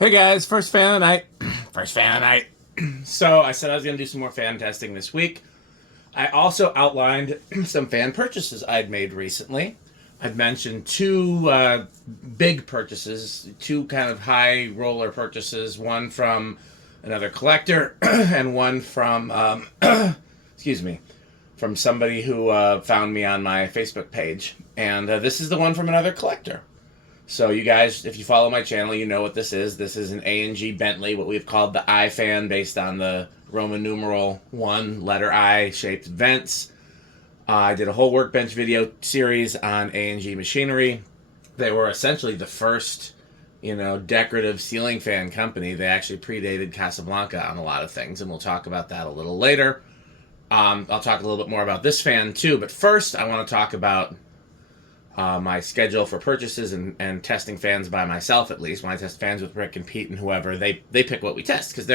Hey guys, first fan of the night. First fan of the night. So I said I was going to do some more fan testing this week. I also outlined some fan purchases I'd made recently. I'd mentioned two big purchases, two kind of high roller purchases, one from another collector and one from, excuse me, from somebody who found me on my Facebook page. And this is the one from another collector. So you guys, if you follow my channel, you know what this is. This is an A&G Bentley, what we've called the I fan, based on the Roman numeral 1, letter I, shaped vents. I did a whole workbench video series on A&G machinery. They were essentially the first, decorative ceiling fan company. They actually predated Casablanca on a lot of things, and we'll talk about that a little later. I'll talk a little bit more about this fan too, but first I want to talk about my schedule for purchases and testing fans by myself, at least. When I test fans with Rick and Pete and whoever, they pick what we test, because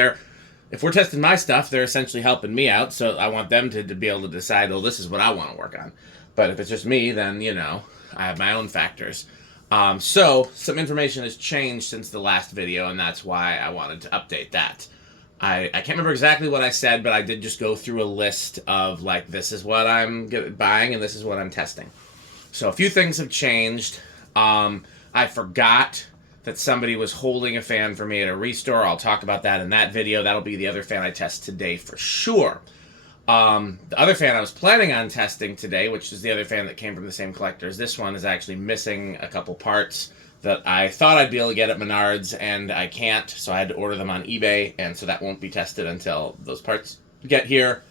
if we're testing my stuff, they're essentially helping me out, so I want them to be able to decide, oh, this is what I want to work on. But if it's just me, then, I have my own factors. So some information has changed since the last video, and that's why I wanted to update that. I can't remember exactly what I said, but I did just go through a list of, this is what I'm buying and this is what I'm testing. So a few things have changed. I forgot that somebody was holding a fan for me at a restore. I'll talk about that in that video. That'll be the other fan I test today for sure. The other fan I was planning on testing today, which is the other fan that came from the same collector as this one, is actually missing a couple parts that I thought I'd be able to get at Menards, and I can't, so I had to order them on eBay, and so that won't be tested until those parts get here.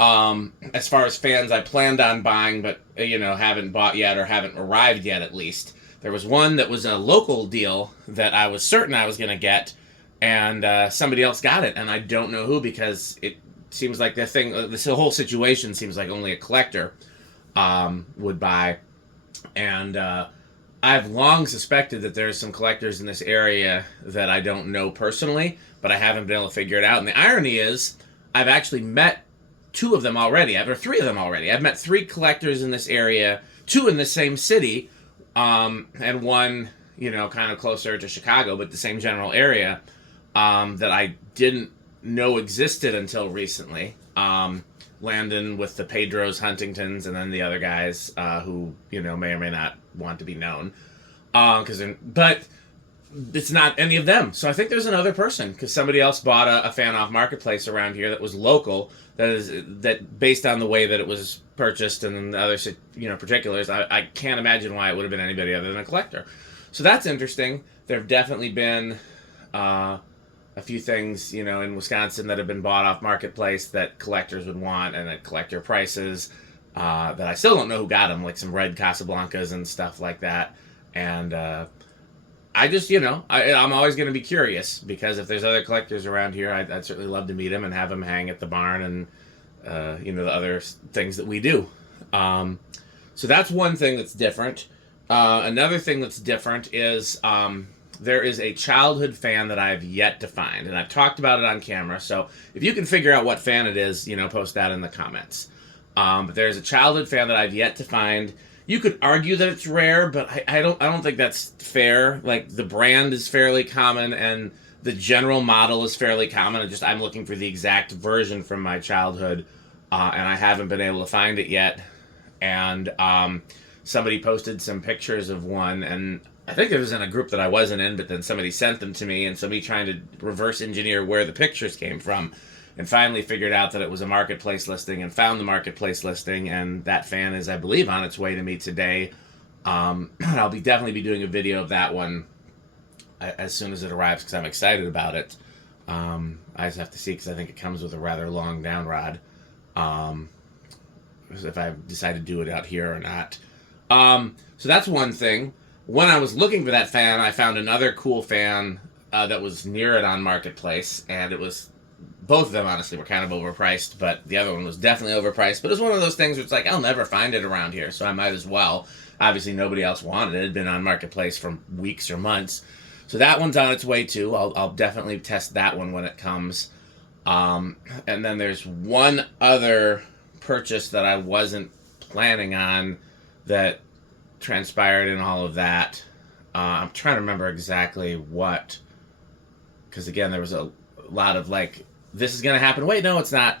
As far as fans I planned on buying, but, haven't bought yet, or haven't arrived yet at least. There was one that was a local deal that I was certain I was going to get, and somebody else got it, and I don't know who, because it seems like this whole situation seems like only a collector would buy. And I've long suspected that there's some collectors in this area that I don't know personally, but I haven't been able to figure it out. And the irony is, I've actually met two of them already, or three of them already. I've met three collectors in this area, two in the same city, and one, kind of closer to Chicago, but the same general area, that I didn't know existed until recently. Landon with the Pedros, Huntingtons, and then the other guys who, may or may not want to be known. But it's not any of them. So I think there's another person, because somebody else bought a fan off Marketplace around here that was local, that based on the way that it was purchased and the other particulars, I can't imagine why it would have been anybody other than a collector. So that's interesting. There have definitely been a few things, in Wisconsin that have been bought off Marketplace that collectors would want, and at collector prices, that I still don't know who got them, like some red Casablancas and stuff like that. And I just, I'm always going to be curious, because if there's other collectors around here, I'd certainly love to meet them and have them hang at the barn and, the other things that we do. So that's one thing that's different. Another thing that's different is there is a childhood fan that I've yet to find, and I've talked about it on camera, so if you can figure out what fan it is, post that in the comments. But there's a childhood fan that I've yet to find. You could argue that it's rare, but I don't think that's fair. Like, the brand is fairly common, and the general model is fairly common. I'm looking for the exact version from my childhood, and I haven't been able to find it yet. And somebody posted some pictures of one, and I think it was in a group that I wasn't in, but then somebody sent them to me, and somebody trying to reverse engineer where the pictures came from, and finally figured out that it was a Marketplace listing, and found the Marketplace listing, and that fan is, I believe, on its way to me today. I'll definitely be doing a video of that one as soon as it arrives, because I'm excited about it. I just have to see, because I think it comes with a rather long down rod, if I decide to do it out here or not. So that's one thing. When I was looking for that fan, I found another cool fan that was near it on Marketplace, and both of them, honestly, were kind of overpriced, but the other one was definitely overpriced. But it was one of those things where it's like, I'll never find it around here, so I might as well. Obviously, nobody else wanted it. It had been on Marketplace for weeks or months. So that one's on its way, too. I'll definitely test that one when it comes. And then there's one other purchase that I wasn't planning on that transpired in all of that. I'm trying to remember exactly what because again, there was a lot of like, this is going to happen. Wait, no, it's not.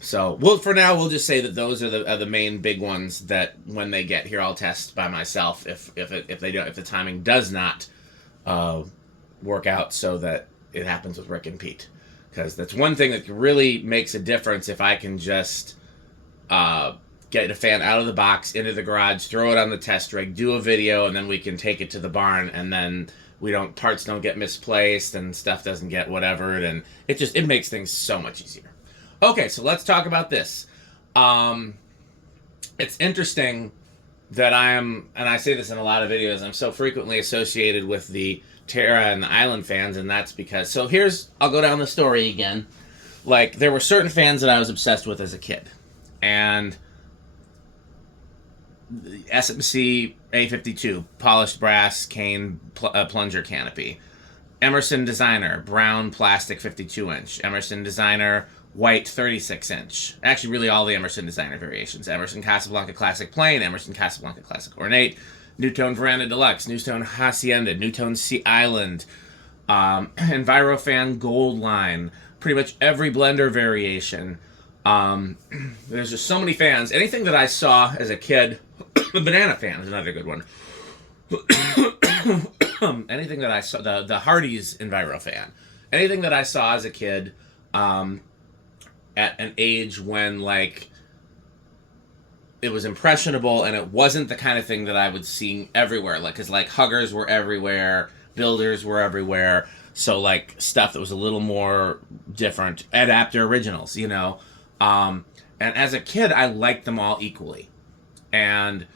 So for now, we'll just say that those are the main big ones that when they get here, I'll test by myself if the timing does not work out so that it happens with Rick and Pete, because that's one thing that really makes a difference. If I can just get a fan out of the box into the garage, throw it on the test rig, do a video, and then we can take it to the barn, and then parts don't get misplaced and stuff doesn't get whatevered, and it makes things so much easier. Okay, so let's talk about this. It's interesting that and I say this in a lot of videos, I'm so frequently associated with the Terra and the Island fans, and that's because, I'll go down the story again. Like, there were certain fans that I was obsessed with as a kid, and SMC A52, polished brass cane plunger canopy. Emerson Designer, brown plastic 52-inch. Emerson Designer, white 36-inch. Actually, really all the Emerson Designer variations. Emerson Casablanca Classic Plain, Emerson Casablanca Classic Ornate, Newtone Veranda Deluxe, Newtone Hacienda, Newtone Sea Island, Envirofan Gold Line, pretty much every blender variation. There's just so many fans. Anything that I saw as a kid, the Banana Fan is another good one. Anything that I saw, the Hardy's Envirofan. Anything that I saw as a kid, at an age when, like, it was impressionable and it wasn't the kind of thing that I would see everywhere. Like, because, like, huggers were everywhere, builders were everywhere. So, like, stuff that was a little more different. Adapter originals, you know. And as a kid, I liked them all equally. And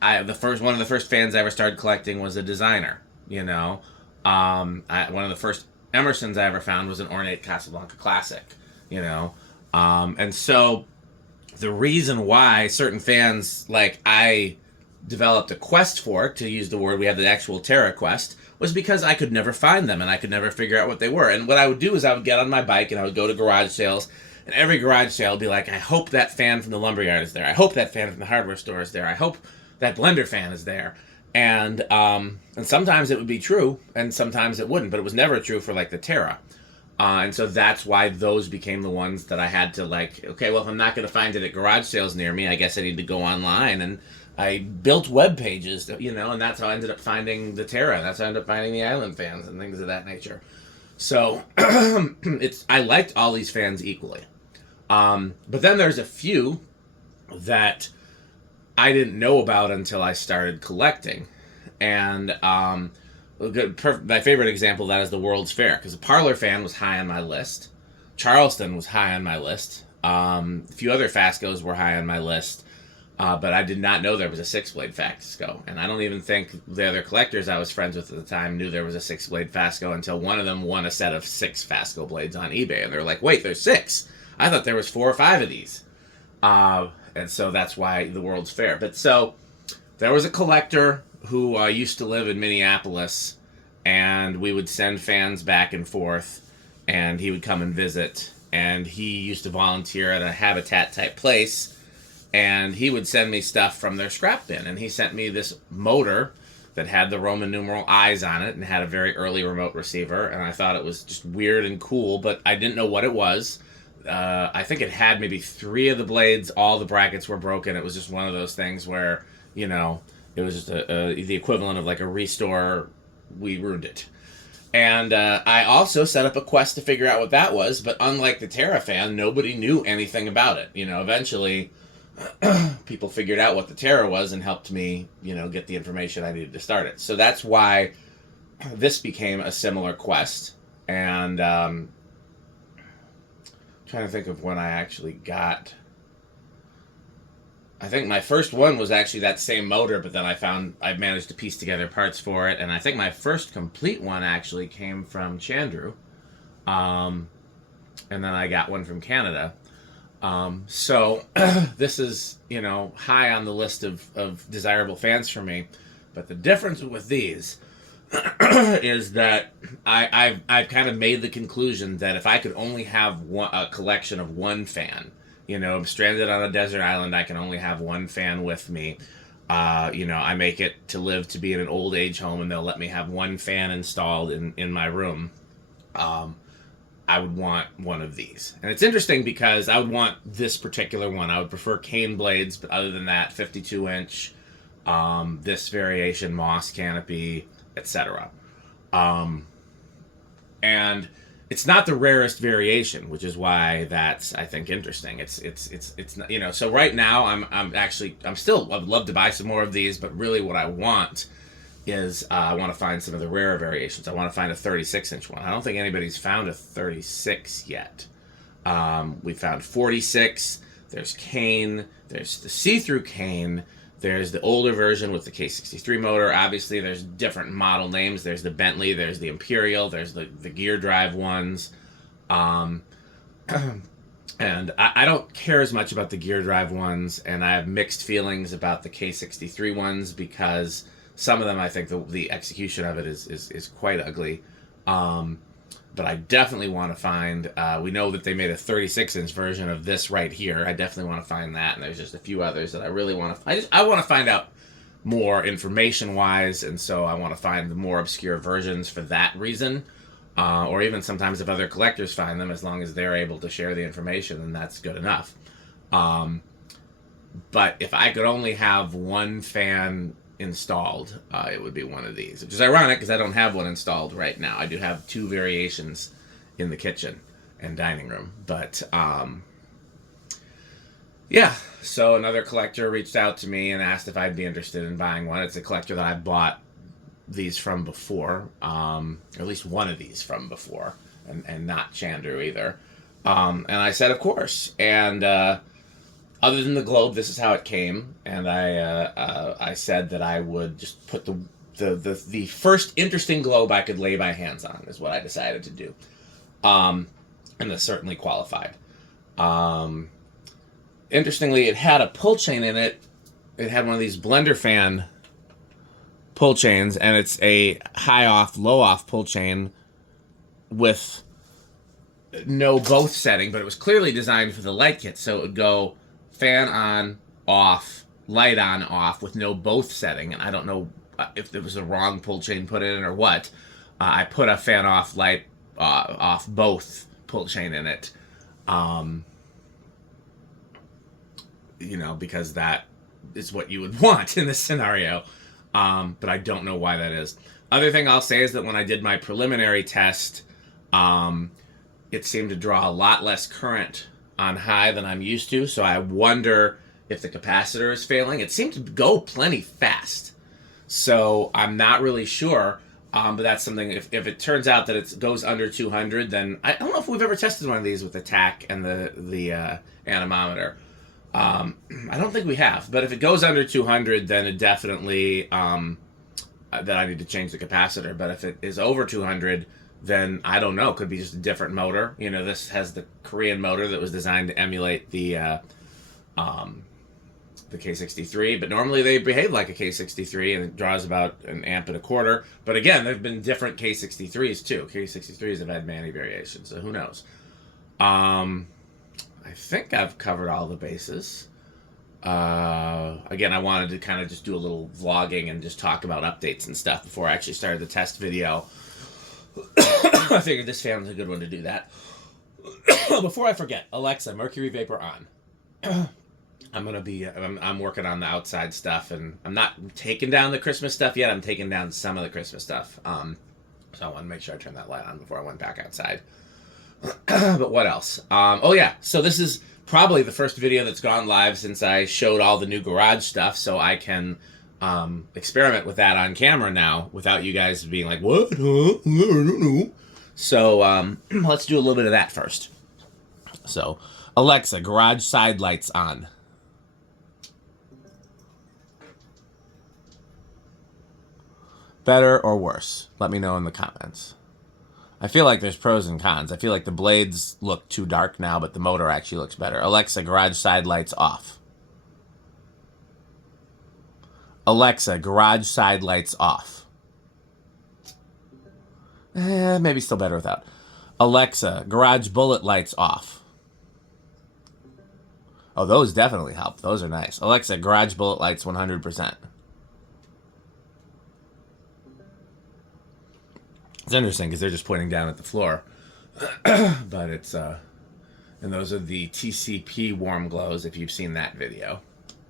one of the first fans I ever started collecting was a Designer, you know. One of the first Emersons I ever found was an Ornate Casablanca Classic, you know. And so the reason why certain fans, like, I developed a quest for, to use the word, we had the actual Terra quest, was because I could never find them and I could never figure out what they were. And what I would do is I would get on my bike and I would go to garage sales, and every garage sale would be like, I hope that fan from the lumberyard is there. I hope that fan from the hardware store is there. I hope that blender fan is there. And sometimes it would be true and sometimes it wouldn't, but it was never true for, like, the Terra. And so that's why those became the ones that I had to, like, okay, well, if I'm not going to find it at garage sales near me, I guess I need to go online. And I built web pages, you know, and that's how I ended up finding the Terra. That's how I ended up finding the Island fans and things of that nature. So I liked all these fans equally. But then there's a few that I didn't know about until I started collecting. And my favorite example of that is the World's Fair, because the Parlor fan was high on my list. Charleston was high on my list. A few other Fascos were high on my list. But I did not know there was a 6-blade Fasco. And I don't even think the other collectors I was friends with at the time knew there was a 6-blade Fasco until one of them won a set of 6 Fasco blades on eBay. And they're like, wait, there's 6. I thought there was 4 or 5 of these. And so that's why the World's Fair. But so there was a collector who used to live in Minneapolis, and we would send fans back and forth, and he would come and visit. And he used to volunteer at a Habitat-type place, and he would send me stuff from their scrap bin. And he sent me this motor that had the Roman numeral eyes on it and had a very early remote receiver, and I thought it was just weird and cool, but I didn't know what it was. I think it had maybe 3 of the blades. All the brackets were broken. It was just one of those things where, you know, it was just the equivalent of like a restore, we ruined it. And I also set up a quest to figure out what that was, but unlike the Terra fan, nobody knew anything about it. You know, eventually people figured out what the Terra was and helped me, you know, get the information I needed to start it. So that's why this became a similar quest. And trying to think of when I actually got... I think my first one was actually that same motor, but then I managed to piece together parts for it, and I think my first complete one actually came from Chandru, and then I got one from Canada. So this is, you know, high on the list of desirable fans for me, but the difference with these is that I've kind of made the conclusion that if I could only have a collection of one fan, you know, stranded on a desert island, I can only have one fan with me. You know, I make it to live to be in an old age home, and they'll let me have one fan installed in my room. I would want one of these. And it's interesting because I would want this particular one. I would prefer cane blades, but other than that, 52 inch, this variation, moss canopy, etc. And it's not the rarest variation, which is why that's, I think, interesting. It's not, you know, so right now I'm still, I would love to buy some more of these, but really what I want is I want to find some of the rarer variations. I want to find a 36-inch one. I don't think anybody's found a 36 yet. We found 46. There's cane. There's the see-through cane. There's the older version with the K63 motor. Obviously, there's different model names. There's the Bentley. There's the Imperial. There's the gear drive ones. And I don't care as much about the gear drive ones, and I have mixed feelings about the K63 ones because some of them, I think the execution of it is quite ugly. But I definitely want to find, we know that they made a 36-inch version of this right here. I definitely want to find that, and there's just a few others that I really want to, I want to find out more information-wise, and so I want to find the more obscure versions for that reason. Or even sometimes if other collectors find them, as long as they're able to share the information, then that's good enough. But if I could only have one fan installed, it would be one of these, which is ironic because I don't have one installed right now. I do have two variations in the kitchen and dining room, but yeah, so another collector reached out to me and asked if I'd be interested in buying one. It's a collector that I bought these from before, or at least one of these from before, and not Chandru either. And I said, of course. And other than the globe, this is how it came, and I said that I would just put the first interesting globe I could lay my hands on is what I decided to do, and this certainly qualified. Interestingly, it had a pull chain in it. It had one of these blender fan pull chains, and it's a high off, low off pull chain with no both setting, but it was clearly designed for the light kit, so it would go fan on, off, light on, off, with no both setting. And I don't know if there was a wrong pull chain put in or what. I put a fan off, light off, both pull chain in it. You know, because that is what you would want in this scenario. But I don't know why that is. Other thing I'll say is that when I did my preliminary test, it seemed to draw a lot less current on high than I'm used to, so I wonder if the capacitor is failing. It seemed to go plenty fast, so I'm not really sure, but that's something, if it turns out that it goes under 200, then I don't know if we've ever tested one of these with the TAC and the anemometer. I don't think we have, but if it goes under 200, then it definitely, that I need to change the capacitor, but if it is over 200, then I don't know. It could be just a different motor. You know, this has the Korean motor that was designed to emulate the K63, but normally they behave like a K63 and it draws about 1.25 amps. But again, there have been different K63s too. K63s have had many variations, so who knows? I think I've covered all the bases. Again, I wanted to kind of just do a little vlogging and just talk about updates and stuff before I actually started the test video. I figured this fan was a good one to do that. Before I forget, Alexa, mercury vapor on. I'm working on the outside stuff, and I'm not taking down the Christmas stuff yet. I'm taking down some of the Christmas stuff. So I want to make sure I turn that light on before I went back outside. But what else? Oh yeah, so this is probably the first video that's gone live since I showed all the new garage stuff, so I can experiment with that on camera now without you guys being like, what? Huh? I don't know. So let's do a little bit of that first. So, Alexa, garage side lights on. Better or worse? Let me know in the comments. I feel like there's pros and cons. I feel like the blades look too dark now, but the motor actually looks better. Alexa, garage side lights off. Alexa, garage side lights off. Maybe still better without. Alexa, garage bullet lights off. Oh, those definitely help. Those are nice. Alexa, garage bullet lights 100%. It's interesting because they're just pointing down at the floor. But it's, and those are the TCP warm glows, if you've seen that video.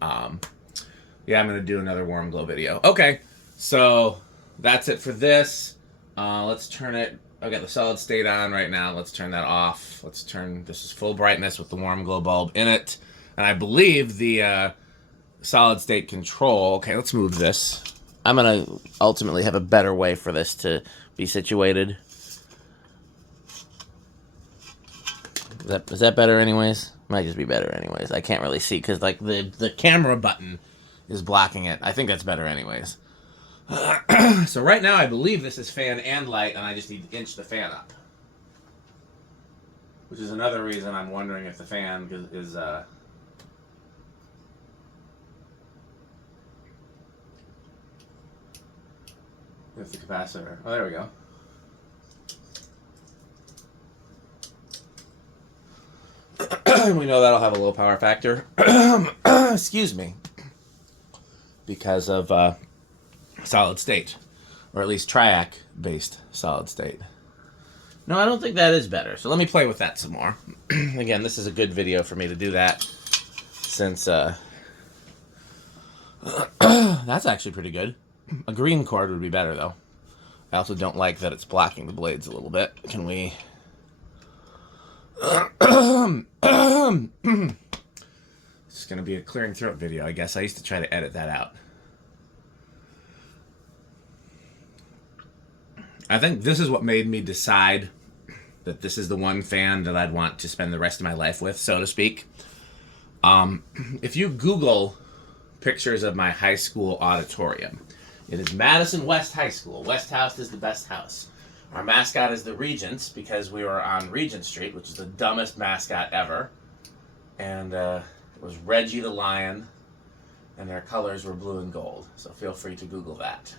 Yeah, I'm going to do another warm glow video. Okay, so that's it for this. Let's turn it. I've got the solid state on right now. Let's turn that off. Let's turn, this is full brightness with the warm glow bulb in it. And I believe the solid state control. Okay, let's move this. I'm going to ultimately have a better way for this to be situated. Is that better anyways? Might just be better anyways. I can't really see because like the camera button is blocking it. I think that's better anyways. So right now I believe this is fan and light, and I just need to inch the fan up. Which is another reason I'm wondering if the fan is if the capacitor. Oh, there we go. We know that'll have a low power factor. Excuse me. Because of solid state. Or at least triac-based solid state. No, I don't think that is better. So let me play with that some more. Again, this is a good video for me to do that. Since, that's actually pretty good. A green cord would be better, though. I also don't like that it's blocking the blades a little bit. Can we... It's going to be a clearing throat video, I guess. I used to try to edit that out. I think this is what made me decide that this is the one fan that I'd want to spend the rest of my life with, so to speak. If you Google pictures of my high school auditorium, it is Madison West High School. West House is the best house. Our mascot is the Regents because we were on Regent Street, which is the dumbest mascot ever. And it was Reggie the Lion, and their colors were blue and gold. So feel free to Google that.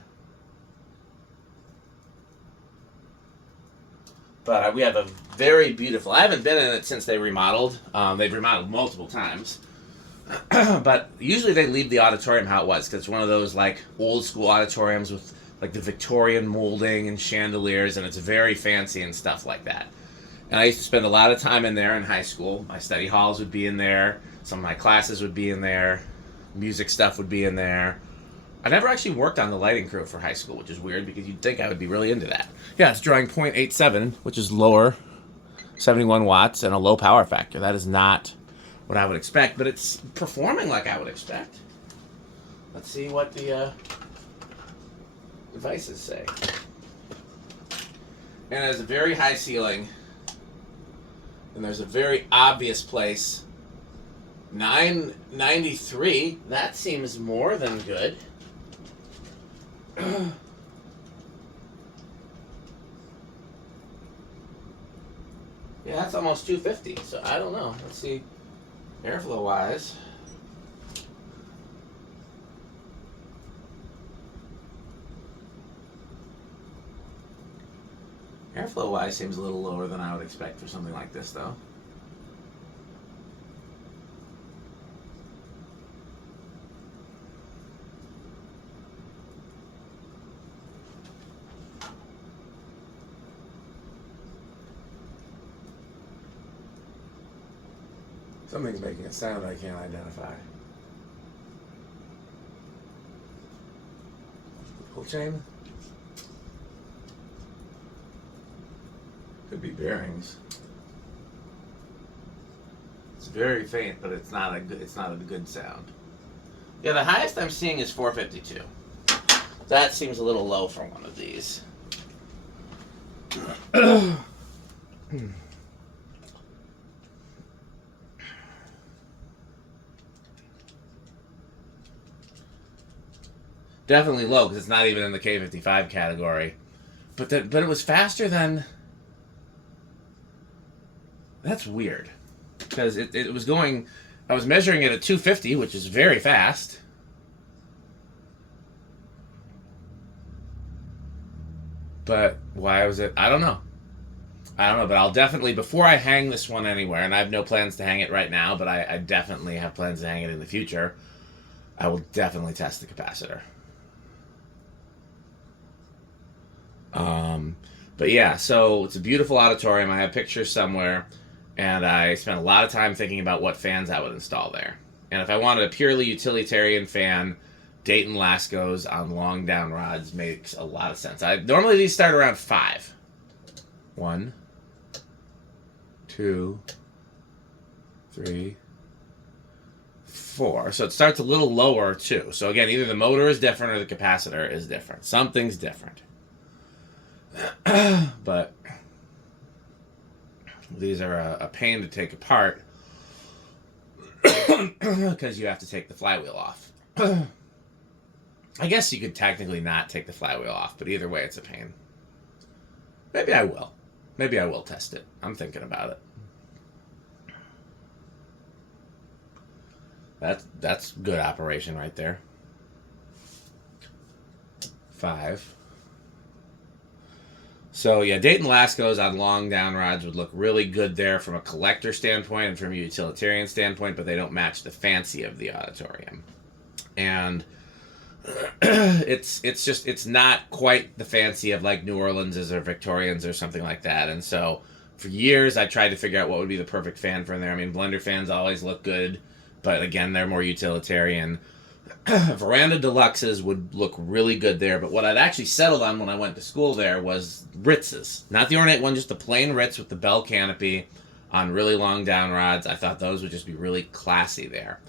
But we have a very beautiful... I haven't been in it since they remodeled. They've remodeled multiple times. But usually they leave the auditorium how it was, because it's one of those like old school auditoriums with like the Victorian molding and chandeliers, and it's very fancy and stuff like that. And I used to spend a lot of time in there in high school. My study halls would be in there. Some of my classes would be in there. Music stuff would be in there. I never actually worked on the lighting crew for high school, which is weird because you'd think I would be really into that. Yeah, it's drawing 0.87, which is lower, 71 watts, and a low power factor. That is not what I would expect, but it's performing like I would expect. Let's see what the devices say. And it has a very high ceiling, and there's a very obvious place. 993, that seems more than good. Yeah, that's almost 250, so I don't know. Let's see, airflow wise. Airflow wise seems a little lower than I would expect for something like this, though. Something's making a sound I can't identify. Pull chain? Could be bearings. It's very faint, but it's not a good sound. Yeah, the highest I'm seeing is 452. That seems a little low for one of these. Definitely low because it's not even in the K55 category. But it was faster than... That's weird. Because it was going... I was measuring it at 250, which is very fast. But why was it... I don't know. I don't know, but I'll definitely, before I hang this one anywhere, and I have no plans to hang it right now, but I definitely have plans to hang it in the future, I will definitely test the capacitor. But yeah, so it's a beautiful auditorium. I have pictures somewhere, and I spent a lot of time thinking about what fans I would install there. And if I wanted a purely utilitarian fan, Dayton Lascos on long down rods makes a lot of sense. Normally these start around 5. 1, 2, 3, 4. So it starts a little lower too. So again, either the motor is different or the capacitor is different. Something's different. But these are a pain to take apart because you have to take the flywheel off. I guess you could technically not take the flywheel off, but either way, it's a pain. Maybe I will. Maybe I will test it. I'm thinking about it. That's good operation right there. 5. So yeah, Dayton Lascos on long down rods would look really good there from a collector standpoint and from a utilitarian standpoint, but they don't match the fancy of the auditorium. And it's not quite the fancy of like New Orleans's or Victorians or something like that. And so for years I tried to figure out what would be the perfect fan for in there. I mean, blender fans always look good, but again, they're more utilitarian. Veranda Deluxes would look really good there, but what I'd actually settled on when I went to school there was Ritz's. Not the ornate one, just the plain Ritz with the bell canopy on really long down rods. I thought those would just be really classy there.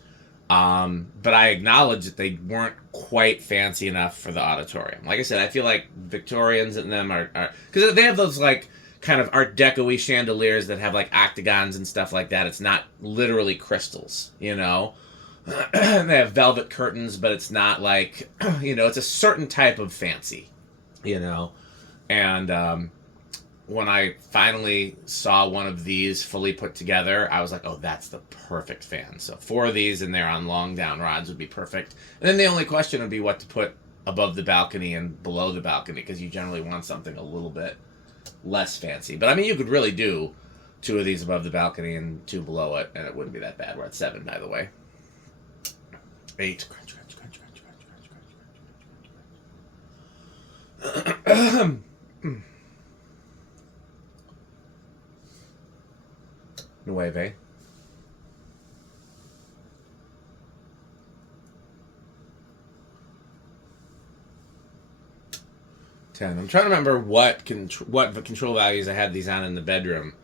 But I acknowledge that they weren't quite fancy enough for the auditorium. Like I said, I feel like Victorians in them are because they have those like kind of Art Deco-y chandeliers that have like octagons and stuff like that. It's not literally crystals, you know? They have velvet curtains, but it's not like, you know, it's a certain type of fancy, you know? And when I finally saw one of these fully put together, I was like, oh, that's the perfect fan. So 4 of these in there on long down rods would be perfect. And then the only question would be what to put above the balcony and below the balcony, because you generally want something a little bit less fancy. But I mean, you could really do 2 of these above the balcony and 2 below it, and it wouldn't be that bad. We're at 7, by the way. 8. Nueve. 10. I'm trying to remember what control values I had these on in the bedroom.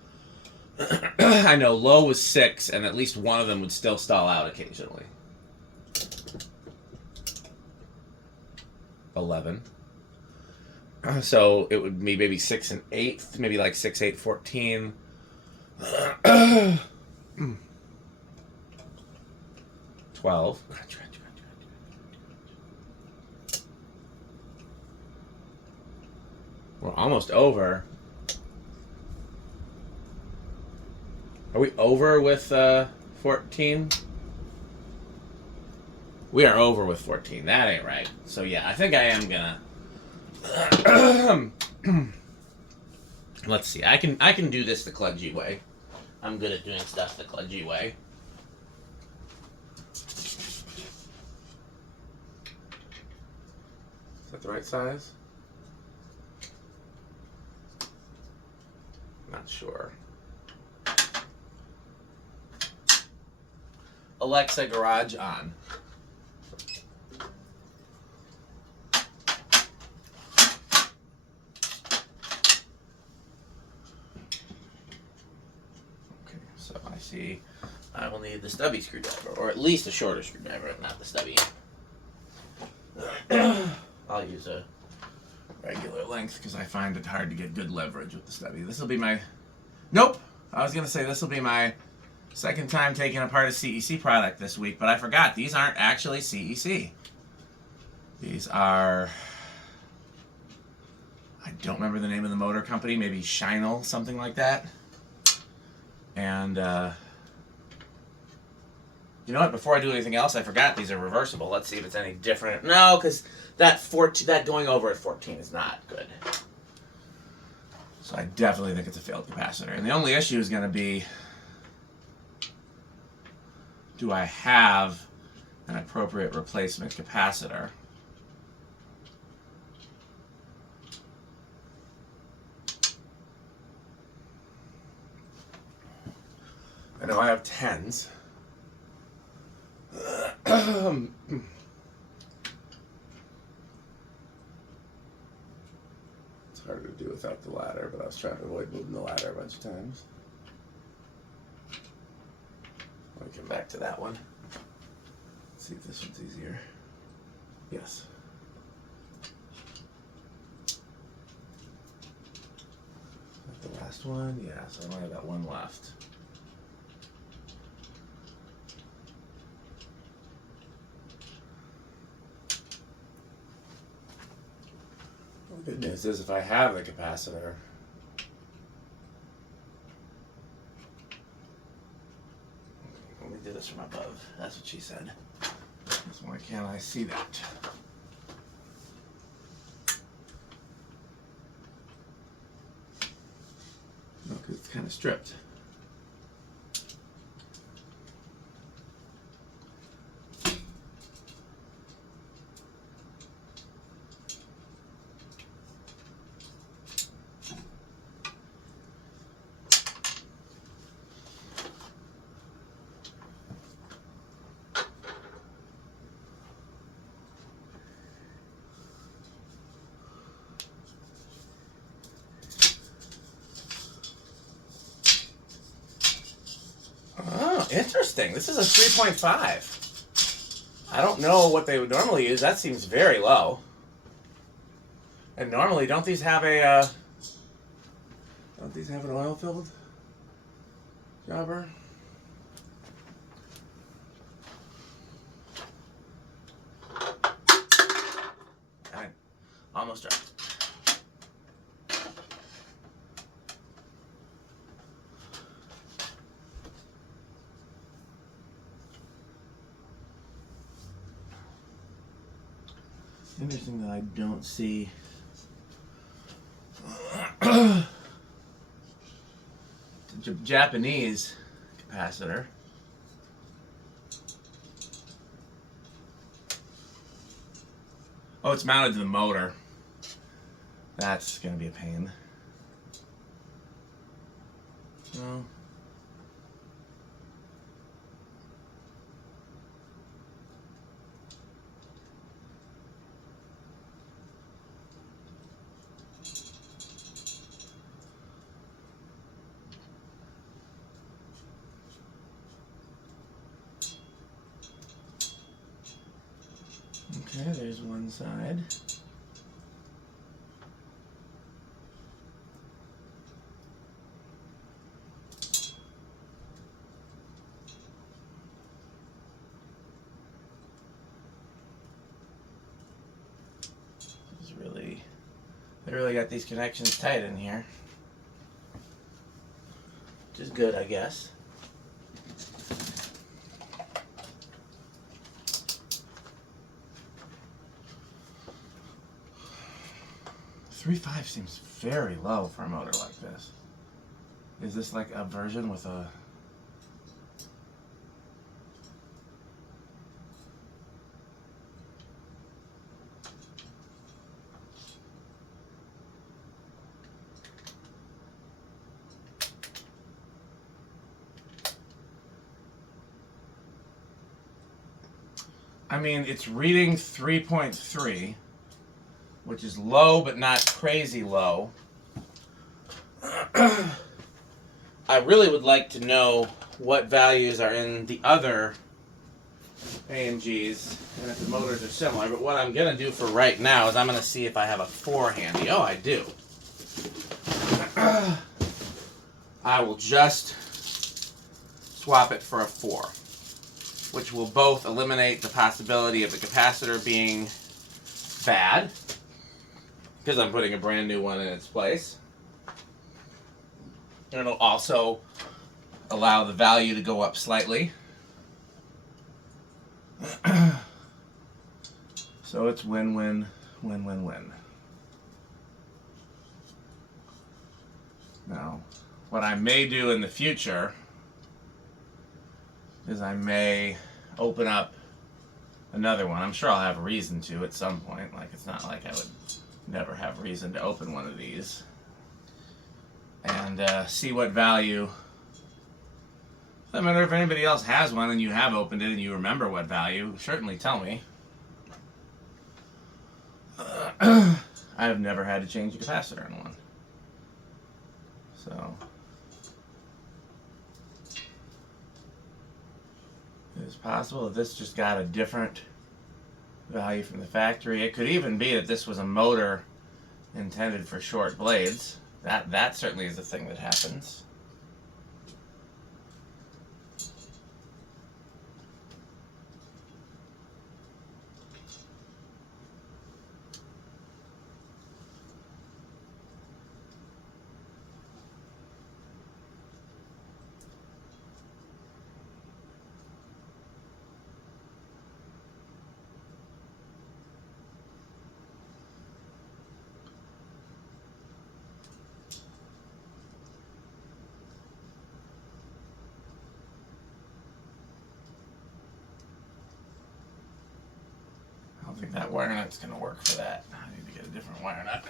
I know low was 6, and at least one of them would still stall out occasionally. 11. So it would be maybe 6 and 8, maybe like 6, 8, 14. 12. We're almost over. Are we over with 14? We are over with 14. That ain't right. So yeah, I think I am gonna. Let's see. I can do this the kludgy way. I'm good at doing stuff the kludgy way. Is that the right size? Not sure. Alexa, garage on. Okay, so I see I will need the stubby screwdriver, or at least a shorter screwdriver, not the stubby. I'll use a regular length because I find it hard to get good leverage with the stubby. This will be my... Nope! I was going to say this will be my second time taking apart a CEC product this week, but I forgot. These aren't actually CEC. These are... I don't remember the name of the motor company. Maybe Scheinel, something like that. And, you know what? Before I do anything else, I forgot these are reversible. Let's see if it's any different. No, because that going over at 14 is not good. So I definitely think it's a failed capacitor. And the only issue is going to be, do I have an appropriate replacement capacitor? I know I have 10s. It's harder to do without the ladder, but I was trying to avoid moving the ladder a bunch of times. Let me come back to that one. Let's see if this one's easier. Yes. The last one? Yeah, so I only have that one left. Well, the good news is if I have the capacitor, let me do this from above. That's what she said. So why can't I see that? No, because it's kind of stripped. Oh, interesting. This is a 3.5. I don't know what they would normally use. That seems very low. And normally, don't these have an oil-filled jobber? I almost dropped it. Interesting that I don't see the Japanese capacitor. Oh, it's mounted to the motor. That's going to be a pain. No. Okay, there's one side. They really got these connections tight in here, which is good, I guess. .35 seems very low for a motor like this. Is this like a version with a... I mean, it's reading 3.3, which is low but not crazy low. I really would like to know what values are in the other A&Gs and if the motors are similar, but what I'm going to do for right now is I'm going to see if I have a 4 handy. Oh, I do. I will just swap it for a 4, which will both eliminate the possibility of the capacitor being bad, because I'm putting a brand new one in its place. And it'll also allow the value to go up slightly. So it's win-win, win-win-win. Now, what I may do in the future is I may open up another one. I'm sure I'll have a reason to at some point. Like, it's not like I would never have reason to open one of these. And see what value. No matter if anybody else has one and you have opened it and you remember what value, certainly tell me. I've never had to change a capacitor in one. So it's possible that this just got a different value from the factory. It could even be that this was a motor intended for short blades. That certainly is a thing that happens. I don't think that wire nut's going to work for that. I need to get a different wire nut.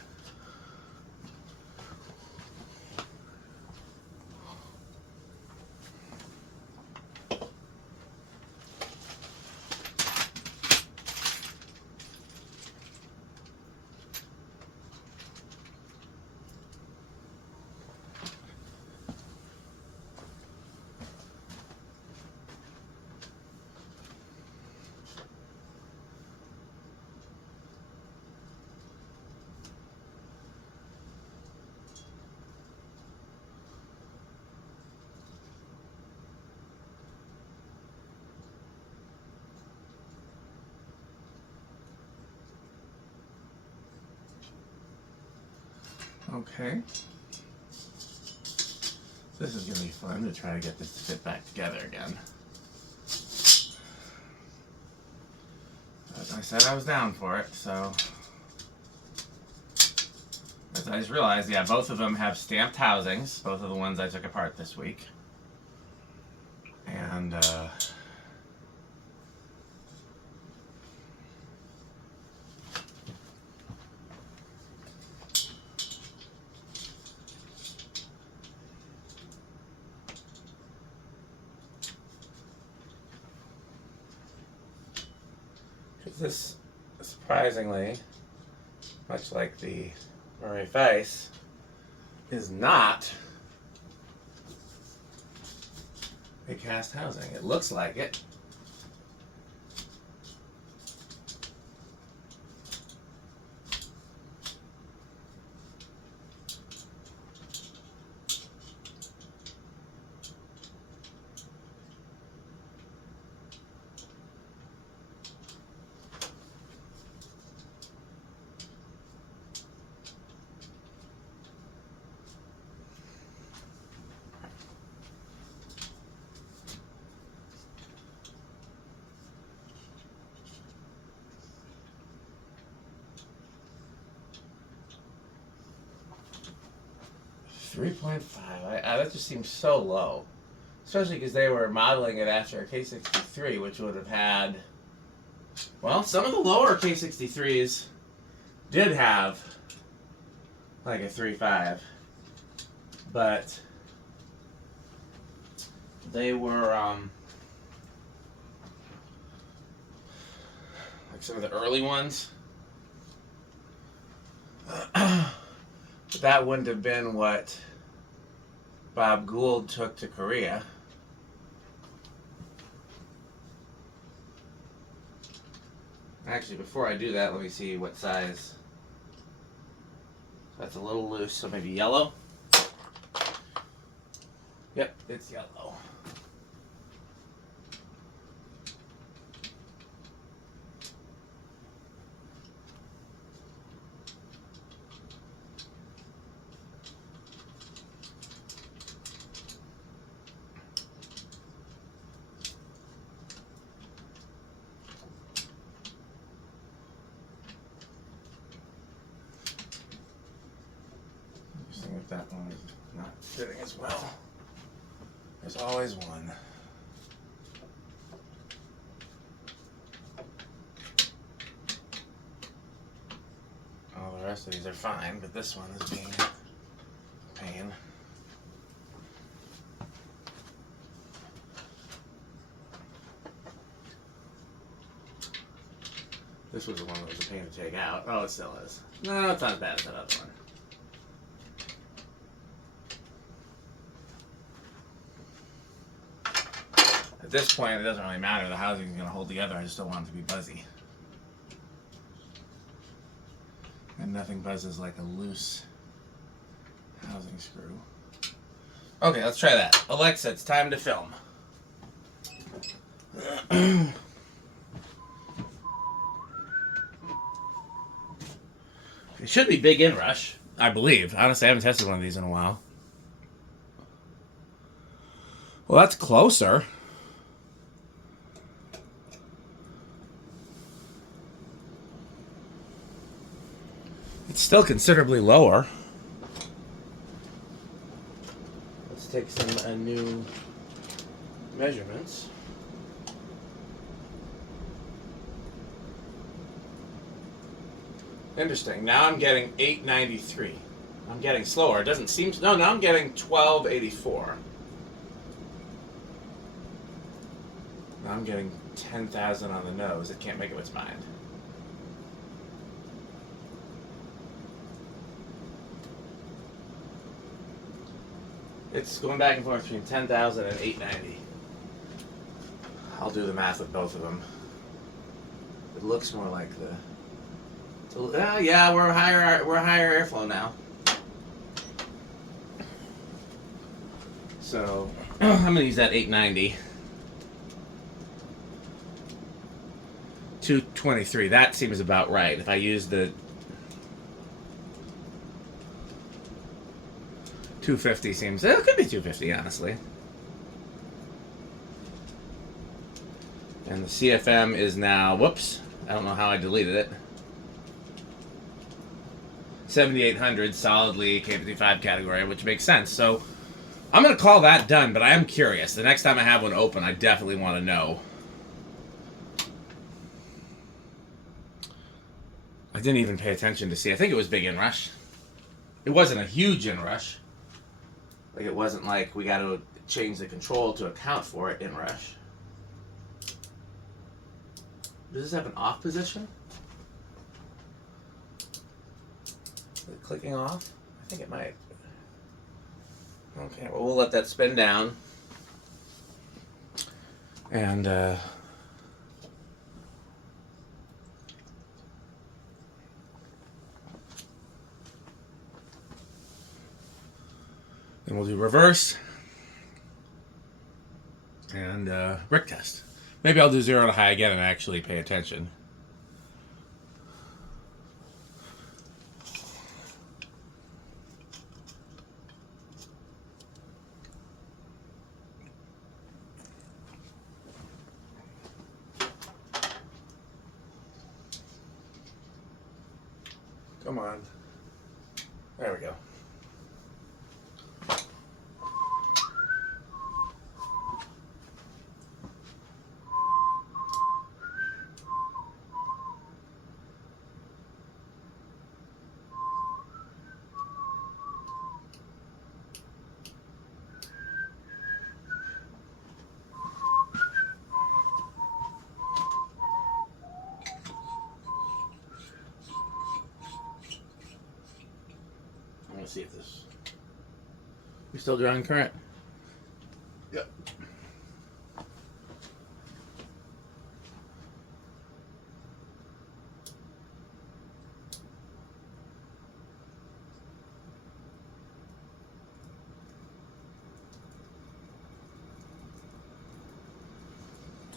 Okay. This is going to be fun to try to get this to fit back together again. But I said I was down for it, so. As I just realized, yeah, both of them have stamped housings, both of the ones I took apart this week. And, 'cause this, surprisingly, much like the Murray Face, is not a cast housing. It looks like it. $3.5. That just seems so low. Especially because they were modeling it after a K63, which would have had... Well, some of the lower K63s did have like a 3.5. But they were like some of the early ones. That wouldn't have been what Bob Gould took to Korea. Actually, before I do that, let me see what size. That's a little loose, so maybe yellow. Yep, it's yellow. like that one is not fitting as well. There's always one. All the rest of these are fine, but this one is being a pain. This was the one that was a pain to take out. Oh, it still is. No, it's not as bad as that other one. At this point, it doesn't really matter. The housing is going to hold together. I just don't want it to be buzzy. And nothing buzzes like a loose housing screw. Okay, let's try that. Alexa, it's time to film. It should be big inrush, I believe. Honestly, I haven't tested one of these in a while. Well, that's closer. It's still considerably lower. Let's take some new measurements. Interesting. Now I'm getting 893. I'm getting slower. It doesn't seem to. No, now I'm getting 1284. Now I'm getting 10,000 on the nose. It can't make up its mind. It's going back and forth between 10,000 and 890. I'll do the math with both of them. It looks more like the. Yeah, we're higher airflow now. So I'm gonna use that 890. 223. That seems about right. If I use the 250 seems it could be 250 honestly. And the CFM is now whoops. I don't know how I deleted it. 7,800 solidly K55 category, which makes sense. So I'm going to call that done, but I am curious. The next time I have one open, I definitely want to know. I didn't even pay attention to see. I think it was big inrush. It wasn't a huge inrush. Like it wasn't like we got to change the control to account for it inrush. Does this have an off position? Clicking off? I think it might. Okay, well, we'll let that spin down. And, then we'll do reverse. And, brick test. Maybe I'll do 0 to high again and actually pay attention. Come on. There we go. See if this. You still drawing current? Yep.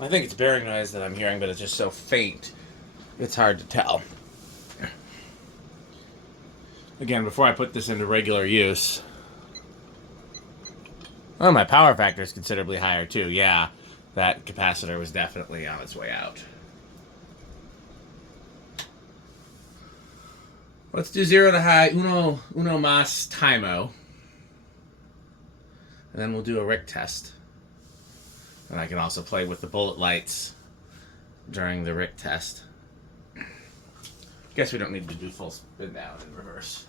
I think it's bearing noise that I'm hearing, but it's just so faint, it's hard to tell. Again, before I put this into regular use. Oh, my power factor is considerably higher too. Yeah, that capacitor was definitely on its way out. Let's do 0 to high. Uno mas timo. And then we'll do a Rick test. And I can also play with the bullet lights during the Rick test. Guess we don't need to do full spin down in reverse.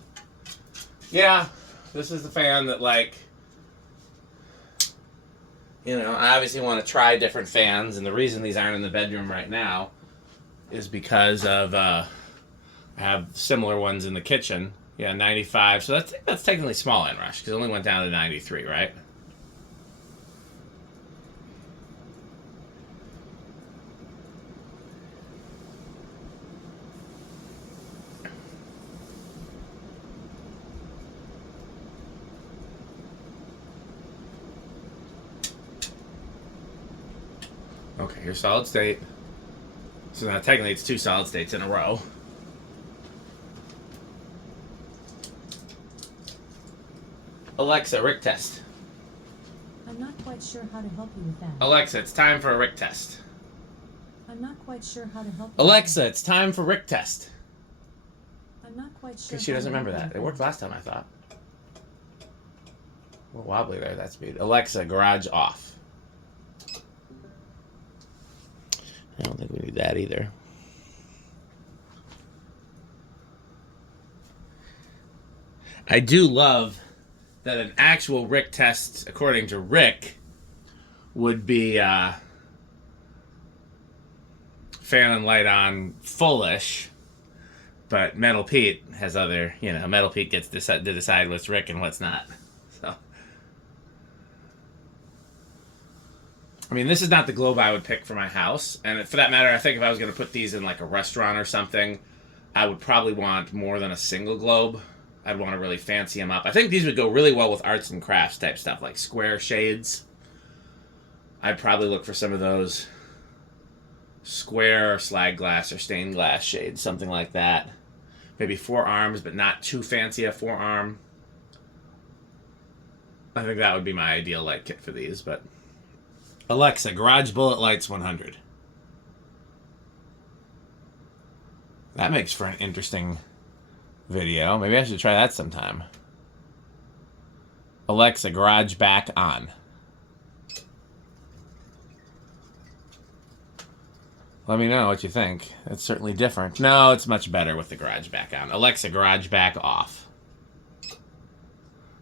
Yeah, this is the fan that, like, you know, I obviously want to try different fans, and the reason these aren't in the bedroom right now is because of, I have similar ones in the kitchen. Yeah, 95, so that's technically small inrush, because it only went down to 93, right? Okay, here's solid state. So now technically it's 2 solid states in a row. Alexa, Rick test. I'm not quite sure how to help you with that. Alexa, it's time for a Rick test. I'm not quite sure how to help you. Alexa, it's time for Rick test. I'm not quite sure. Because she doesn't remember that. It worked last time, I thought. A little wobbly there, that speed. Alexa, garage off. I don't think we need that either. I do love that an actual Rick test, according to Rick, would be fan and light on fullish, but Metal Pete has other, you know, Metal Pete gets to decide what's Rick and what's not. So, I mean, this is not the globe I would pick for my house, and for that matter, I think if I was going to put these in like a restaurant or something, I would probably want more than a single globe. I'd want to really fancy them up. I think these would go really well with arts and crafts type stuff, like square shades. I'd probably look for some of those square or slag glass or stained glass shades, something like that. Maybe 4 arms, but not too fancy a 4-arm. I think that would be my ideal light kit for these, but... Alexa, garage bullet lights 100. That makes for an interesting video. Maybe I should try that sometime. Alexa, garage back on. Let me know what you think. It's certainly different. No, it's much better with the garage back on. Alexa, garage back off.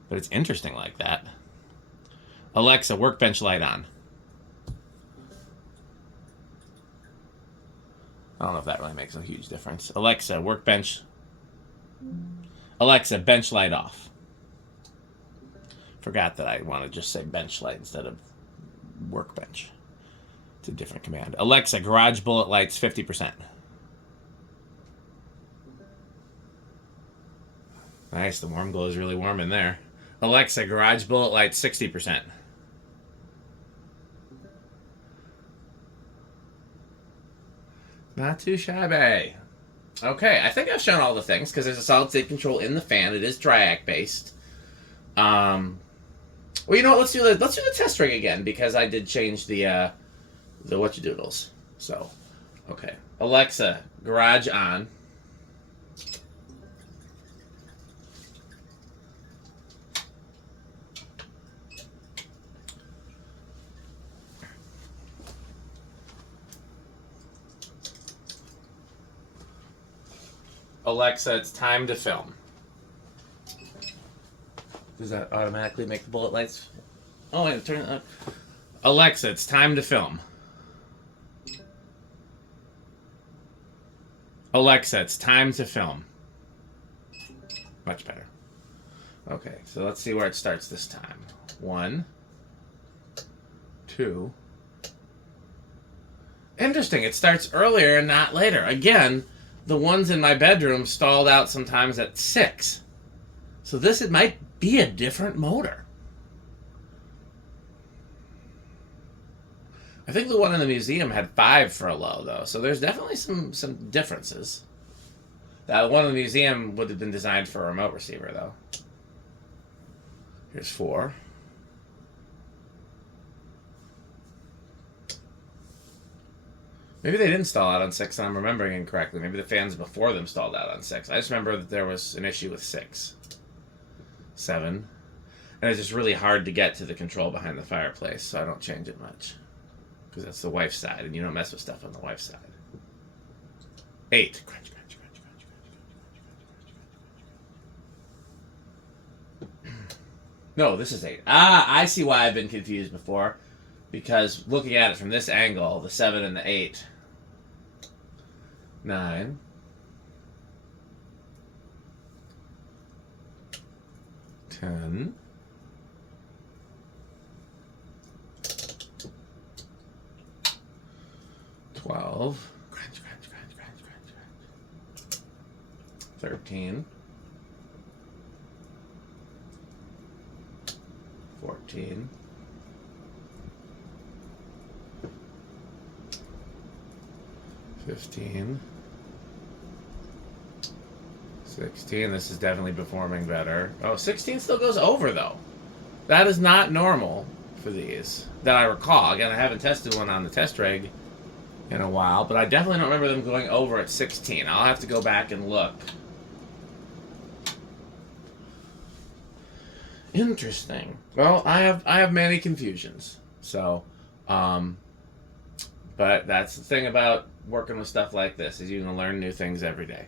But it's interesting like that. Alexa, workbench light on. I don't know if that really makes a huge difference. Alexa, workbench. Alexa, bench light off. Forgot that I want to just say bench light instead of workbench. It's a different command. Alexa, garage bullet lights 50%. Nice, the warm glow is really warm in there. Alexa, garage bullet lights 60%. Not too shabby. Okay, I think I've shown all the things because there's a solid state control in the fan. It is triac based. Well, you know what? Let's do the test ring again because I did change the whatchadoodles. So, okay, Alexa, garage on. Alexa, it's time to film. Does that automatically make the bullet lights? Oh, wait, turn it up. Alexa, it's time to film. Alexa, it's time to film. Much better. Okay, so let's see where it starts this time. 1, 2. Interesting, it starts earlier and not later. Again, the ones in my bedroom stalled out sometimes at 6. So this, it might be a different motor. I think the one in the museum had 5 for a low, though. So there's definitely some differences. That one in the museum would have been designed for a remote receiver, though. Here's 4. Maybe they didn't stall out on 6 and I'm remembering incorrectly. Maybe the fans before them stalled out on 6. I just remember that there was an issue with 6. 7. And it's just really hard to get to the control behind the fireplace, so I don't change it much. Because that's the wife's side, and you don't mess with stuff on the wife's side. 8. Crunch, crunch, crunch, crunch, crunch, crunch, crunch. No, this is 8. Ah, I see why I've been confused before. Because looking at it from this angle, the 7 and the 8. 9. 10. 12. Crunch, crunch, crunch, crunch, crunch, crunch. 13. 14. 15. 16. This is definitely performing better. Oh, 16 still goes over, though. That is not normal for these, that I recall. Again, I haven't tested one on the test rig in a while, but I definitely don't remember them going over at 16. I'll have to go back and look. Interesting. Well, I have many confusions. So, but that's the thing about working with stuff like this, is you can learn new things every day.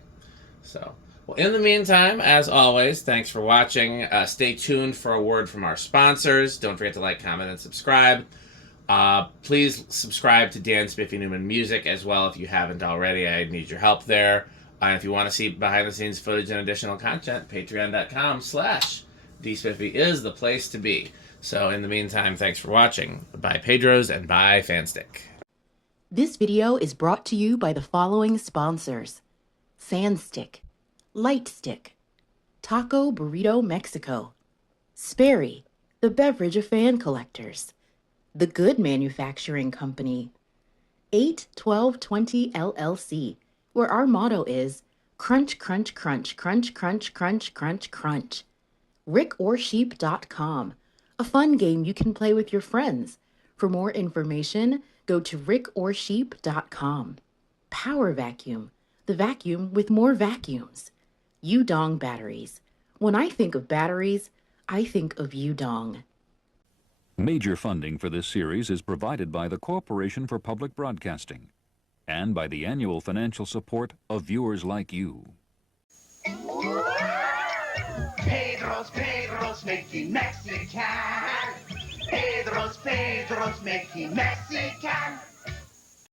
So, well, in the meantime, as always, thanks for watching. Stay tuned for a word from our sponsors. Don't forget to like, comment, and subscribe. Please subscribe to Dan Spiffy Newman Music as well if you haven't already. I need your help there. And if you want to see behind-the-scenes footage and additional content, patreon.com/dspiffy is the place to be. So in the meantime, thanks for watching. Bye Pedros and bye Fanstick. This video is brought to you by the following sponsors: Sandstick, Lightstick, Taco Burrito Mexico, Sperry, the beverage of fan collectors, The Good Manufacturing Company, 8-12-20 LLC, where our motto is crunch, crunch, crunch, crunch, crunch, crunch, crunch, crunch. rickorsheep.com, a fun game you can play with your friends. For more information, go to rickorsheep.com. Power Vacuum, the vacuum with more vacuums. Udong Batteries. When I think of batteries, I think of Udong. Major funding for this series is provided by the Corporation for Public Broadcasting and by the annual financial support of viewers like you. Pedro's making Mexican. Pedro's making Mexican.